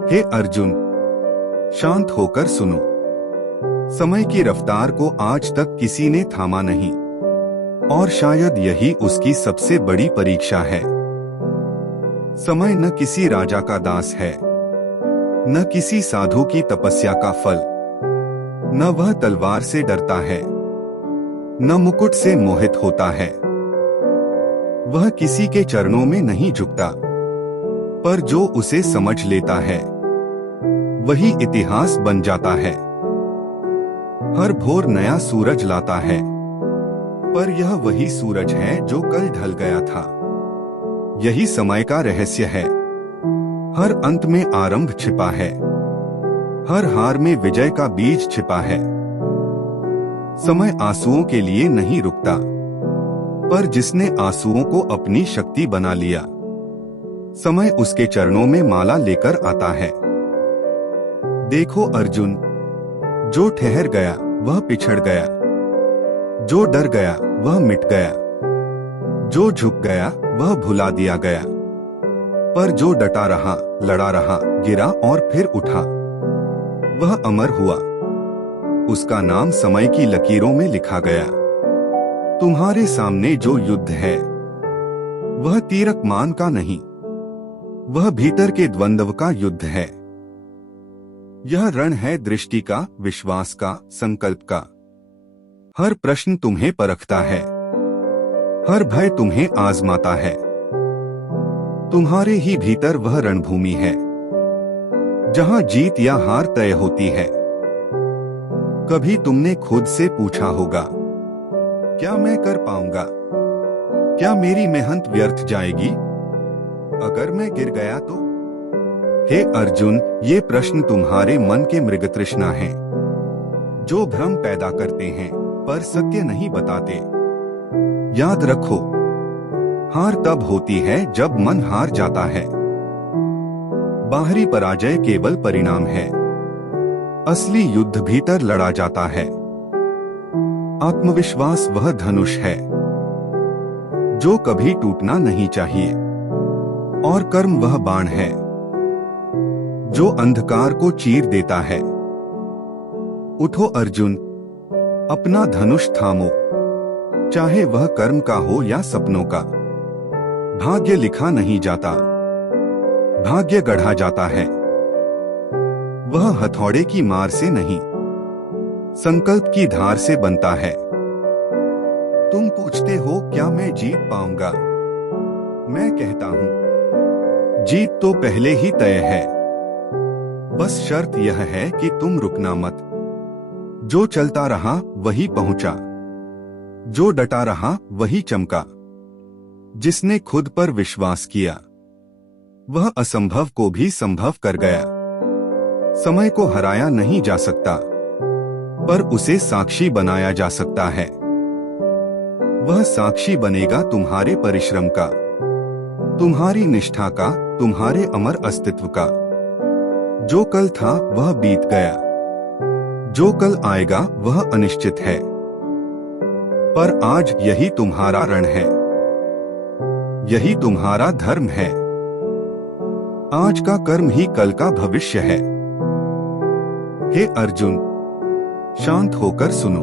हे अर्जुन, शांत होकर सुनो। समय की रफ्तार को आज तक किसी ने थामा नहीं, और शायद यही उसकी सबसे बड़ी परीक्षा है। समय न किसी राजा का दास है, न किसी साधु की तपस्या का फल। न वह तलवार से डरता है, न मुकुट से मोहित होता है। वह किसी के चरणों में नहीं झुकता, पर जो उसे समझ लेता है वही इतिहास बन जाता है। हर भोर नया सूरज लाता है, पर यह वही सूरज है जो कल ढल गया था। यही समय का रहस्य है। हर अंत में आरंभ छिपा है, हर हार में विजय का बीज छिपा है। समय आंसुओं के लिए नहीं रुकता, पर जिसने आंसुओं को अपनी शक्ति बना लिया, समय उसके चरणों में माला लेकर आता है। देखो अर्जुन, जो ठहर गया वह पिछड़ गया, जो डर गया वह मिट गया, जो झुक गया वह भुला दिया गया। पर जो डटा रहा, लड़ा रहा, गिरा और फिर उठा, वह अमर हुआ। उसका नाम समय की लकीरों में लिखा गया। तुम्हारे सामने जो युद्ध है वह तीरक मान का नहीं, वह भीतर के द्वंद्व का युद्ध है। यह रण है दृष्टि का, विश्वास का, संकल्प का। हर प्रश्न तुम्हें परखता है, हर भय तुम्हें आजमाता है। तुम्हारे ही भीतर वह रणभूमि है, जहां जीत या हार तय होती है। कभी तुमने खुद से पूछा होगा, क्या मैं कर पाऊंगा? क्या मेरी मेहनत व्यर्थ जाएगी अगर मैं गिर गया तो? हे अर्जुन, ये प्रश्न तुम्हारे मन के मृगतृष्णा हैं, जो भ्रम पैदा करते हैं पर सत्य नहीं बताते। याद रखो, हार तब होती है जब मन हार जाता है। बाहरी पराजय केवल परिणाम है, असली युद्ध भीतर लड़ा जाता है। आत्मविश्वास वह धनुष है जो कभी टूटना नहीं चाहिए, और कर्म वह बाण है जो अंधकार को चीर देता है। उठो अर्जुन, अपना धनुष थामो, चाहे वह कर्म का हो या सपनों का। भाग्य लिखा नहीं जाता, भाग्य गढ़ा जाता है। वह हथौड़े की मार से नहीं, संकल्प की धार से बनता है। तुम पूछते हो क्या मैं जीत पाऊंगा? मैं कहता हूं, जीत तो पहले ही तय है। बस शर्त यह है कि तुम रुकना मत। जो चलता रहा वही पहुंचा, जो डटा रहा वही चमका। जिसने खुद पर विश्वास किया वह असंभव को भी संभव कर गया। समय को हराया नहीं जा सकता, पर उसे साक्षी बनाया जा सकता है। वह साक्षी बनेगा तुम्हारे परिश्रम का, तुम्हारी निष्ठा का, तुम्हारे अमर अस्तित्व का। जो कल था वह बीत गया, जो कल आएगा वह अनिश्चित है। पर आज यही तुम्हारा रण है, यही तुम्हारा धर्म है। आज का कर्म ही कल का भविष्य है। हे अर्जुन, शांत होकर सुनो।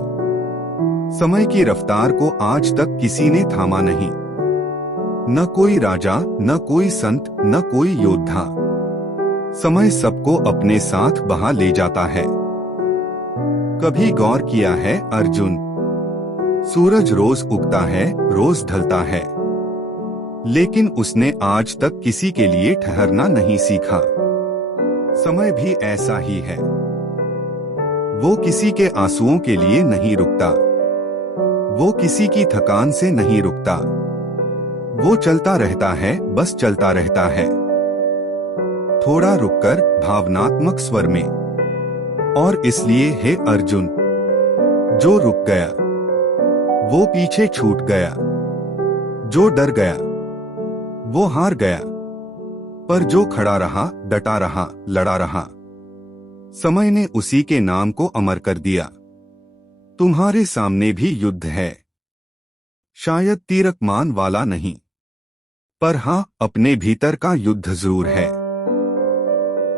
समय की रफ्तार को आज तक किसी ने थामा नहीं, न कोई राजा, न कोई संत, न कोई योद्धा। समय सबको अपने साथ बहा ले जाता है। कभी गौर किया है अर्जुन, सूरज रोज उगता है, रोज ढलता है, लेकिन उसने आज तक किसी के लिए ठहरना नहीं सीखा। समय भी ऐसा ही है, वो किसी के आंसुओं के लिए नहीं रुकता, वो किसी की थकान से नहीं रुकता। वो चलता रहता है, बस चलता रहता है। थोड़ा रुककर, भावनात्मक स्वर में। और इसलिए हे अर्जुन, जो रुक गया वो पीछे छूट गया, जो डर गया वो हार गया, पर जो खड़ा रहा, डटा रहा, लड़ा रहा, समय ने उसी के नाम को अमर कर दिया। तुम्हारे सामने भी युद्ध है, शायद तीरक मान वाला नहीं, पर हां, अपने भीतर का युद्ध जरूर है।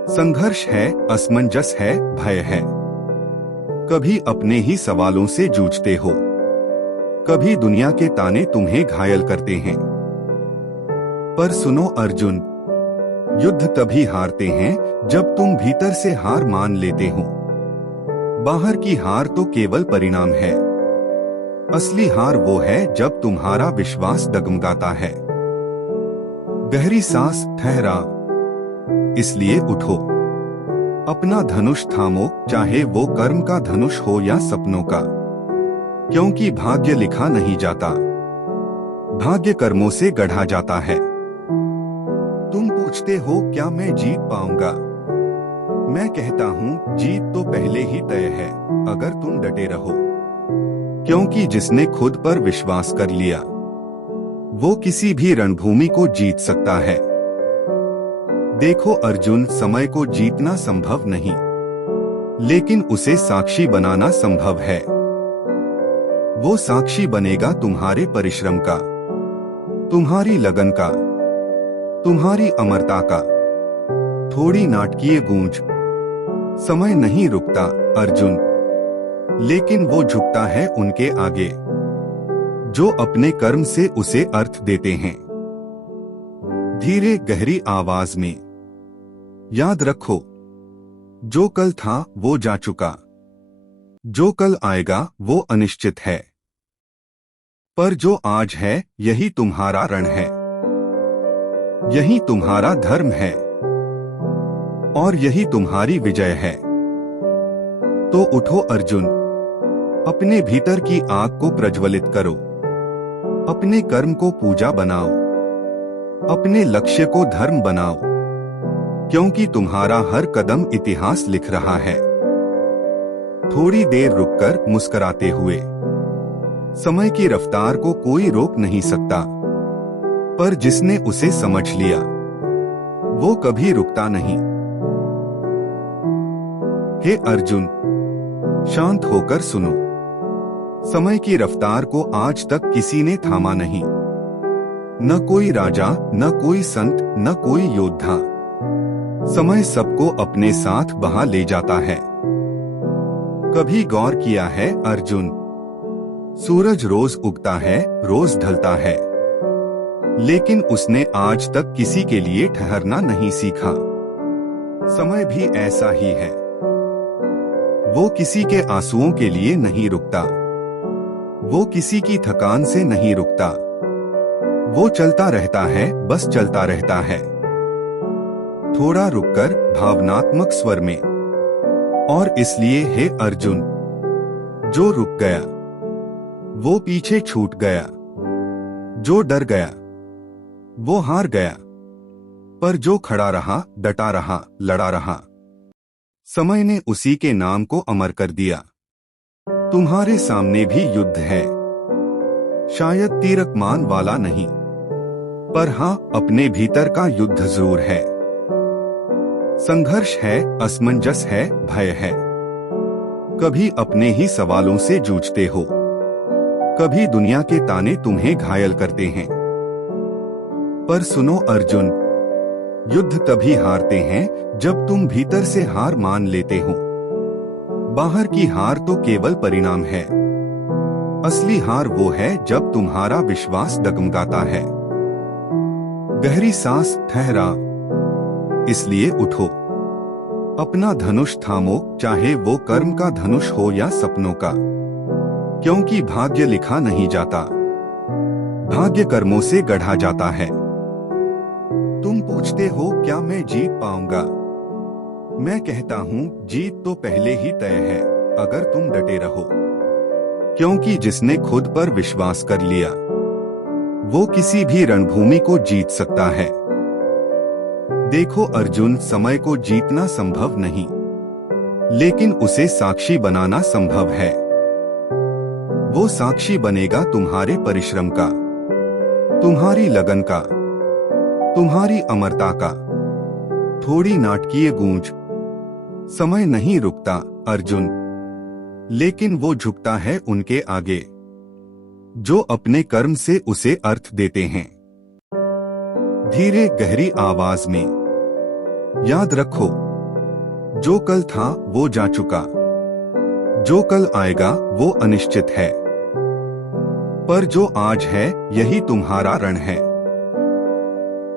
संघर्ष है, असमंजस है, भय है। कभी अपने ही सवालों से जूझते हो, कभी दुनिया के ताने तुम्हें घायल करते हैं। पर सुनो अर्जुन, युद्ध तभी हारते हैं जब तुम भीतर से हार मान लेते हो। बाहर की हार तो केवल परिणाम है, असली हार वो है जब तुम्हारा विश्वास डगमगाता है। गहरी सांस, ठहरा, इसलिए उठो। अपना धनुष थामो, चाहे वो कर्म का धनुष हो या सपनों का, क्योंकि भाग्य लिखा नहीं जाता, भाग्य कर्मों से गढ़ा जाता है। तुम पूछते हो क्या मैं जीत पाऊंगा? मैं कहता हूँ जीत तो पहले ही तय है, अगर तुम डटे रहो। क्योंकि जिसने खुद पर विश्वास कर लिया, वो किसी भी रणभूमि को जीत सकता है। देखो अर्जुन, समय को जीतना संभव नहीं, लेकिन उसे साक्षी बनाना संभव है। वो साक्षी बनेगा तुम्हारे परिश्रम का, तुम्हारी लगन का, तुम्हारी अमरता का। थोड़ी नाटकीय गूंज, समय नहीं रुकता अर्जुन, लेकिन वो झुकता है उनके आगे जो अपने कर्म से उसे अर्थ देते हैं। धीरे गहरी आवाज में, याद रखो, जो कल था वो जा चुका, जो कल आएगा वो अनिश्चित है, पर जो आज है यही तुम्हारा रण है, यही तुम्हारा धर्म है, और यही तुम्हारी विजय है। तो उठो अर्जुन, अपने भीतर की आग को प्रज्वलित करो, अपने कर्म को पूजा बनाओ, अपने लक्ष्य को धर्म बनाओ, क्योंकि तुम्हारा हर कदम इतिहास लिख रहा है। थोड़ी देर रुककर मुस्कुराते हुए, समय की रफ्तार को कोई रोक नहीं सकता, पर जिसने उसे समझ लिया वो कभी रुकता नहीं। हे अर्जुन, शांत होकर सुनो, समय की रफ्तार को आज तक किसी ने थामा नहीं, न कोई राजा, न कोई संत, न कोई योद्धा। समय सबको अपने साथ बहा ले जाता है। कभी गौर किया है अर्जुन, सूरज रोज उगता है, रोज ढलता है, लेकिन उसने आज तक किसी के लिए ठहरना नहीं सीखा। समय भी ऐसा ही है, वो किसी के आंसुओं के लिए नहीं रुकता, वो किसी की थकान से नहीं रुकता, वो चलता रहता है, बस चलता रहता है। थोड़ा रुककर भावनात्मक स्वर में, और इसलिए हे अर्जुन, जो रुक गया वो पीछे छूट गया, जो डर गया वो हार गया, पर जो खड़ा रहा, डटा रहा, लड़ा रहा, समय ने उसी के नाम को अमर कर दिया। तुम्हारे सामने भी युद्ध है, शायद तीरकमान वाला नहीं, पर हाँ, अपने भीतर का युद्ध जरूर है। संघर्ष है, असमंजस है, भय है। कभी अपने ही सवालों से जूझते हो, कभी दुनिया के ताने तुम्हें घायल करते हैं। पर सुनो अर्जुन, युद्ध तभी हारते हैं जब तुम भीतर से हार मान लेते हो। बाहर की हार तो केवल परिणाम है, असली हार वो है जब तुम्हारा विश्वास डगमगाता है। गहरी सांस, ठहरा, इसलिए उठो। अपना धनुष थामो, चाहे वो कर्म का धनुष हो या सपनों का, क्योंकि भाग्य लिखा नहीं जाता, भाग्य कर्मों से गढ़ा जाता है। तुम पूछते हो क्या मैं जीत पाऊंगा? मैं कहता हूँ जीत तो पहले ही तय है, अगर तुम डटे रहो। क्योंकि जिसने खुद पर विश्वास कर लिया, वो किसी भी रणभूमि को जीत सकता है। देखो अर्जुन, समय को जीतना संभव नहीं, लेकिन उसे साक्षी बनाना संभव है। वो साक्षी बनेगा तुम्हारे परिश्रम का, तुम्हारी लगन का, तुम्हारी अमरता का। थोड़ी नाटकीय गूंज, समय नहीं रुकता अर्जुन, लेकिन वो झुकता है उनके आगे जो अपने कर्म से उसे अर्थ देते हैं। धीरे गहरी आवाज में, याद रखो, जो कल था वो जा चुका, जो कल आएगा वो अनिश्चित है, पर जो आज है यही तुम्हारा रण है,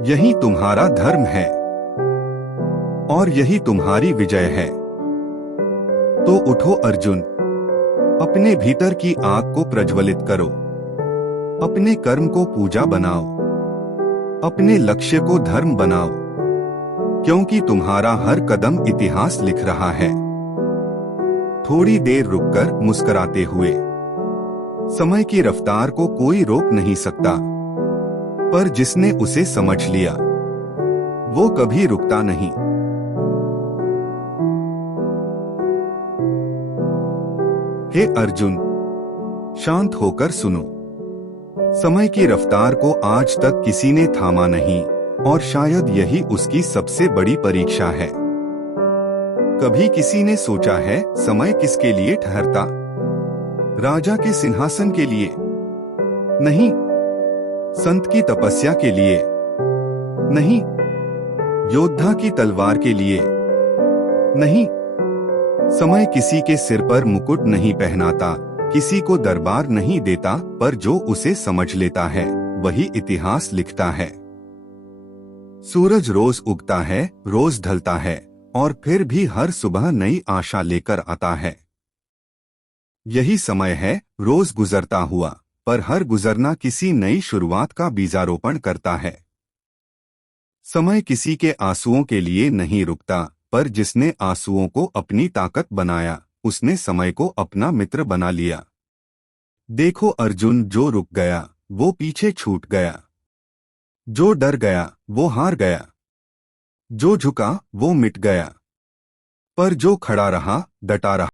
यही तुम्हारा धर्म है और यही तुम्हारी विजय है। तो उठो अर्जुन, अपने भीतर की आग को प्रज्वलित करो, अपने कर्म को पूजा बनाओ, अपने लक्ष्य को धर्म बनाओ, क्योंकि तुम्हारा हर कदम इतिहास लिख रहा है। थोड़ी देर रुककर मुस्कुराते हुए, समय की रफ्तार को कोई रोक नहीं सकता, पर जिसने उसे समझ लिया वो कभी रुकता नहीं। हे अर्जुन, शांत होकर सुनो। समय की रफ्तार को आज तक किसी ने थामा नहीं और शायद यही उसकी सबसे बड़ी परीक्षा है। कभी किसी ने सोचा है समय किसके लिए ठहरता? राजा के सिंहासन के लिए नहीं, संत की तपस्या के लिए नहीं, योद्धा की तलवार के लिए नहीं। समय किसी के सिर पर मुकुट नहीं पहनाता, किसी को दरबार नहीं देता, पर जो उसे समझ लेता है वही इतिहास लिखता है। सूरज रोज उगता है, रोज ढलता है और फिर भी हर सुबह नई आशा लेकर आता है। यही समय है, रोज गुजरता हुआ, पर हर गुजरना किसी नई शुरुआत का बीजारोपण करता है। समय किसी के आंसुओं के लिए नहीं रुकता, पर जिसने आंसुओं को अपनी ताकत बनाया उसने समय को अपना मित्र बना लिया। देखो अर्जुन, जो रुक गया वो पीछे छूट गया, जो डर गया वो हार गया, जो झुका वो मिट गया, पर जो खड़ा रहा डटा रहा।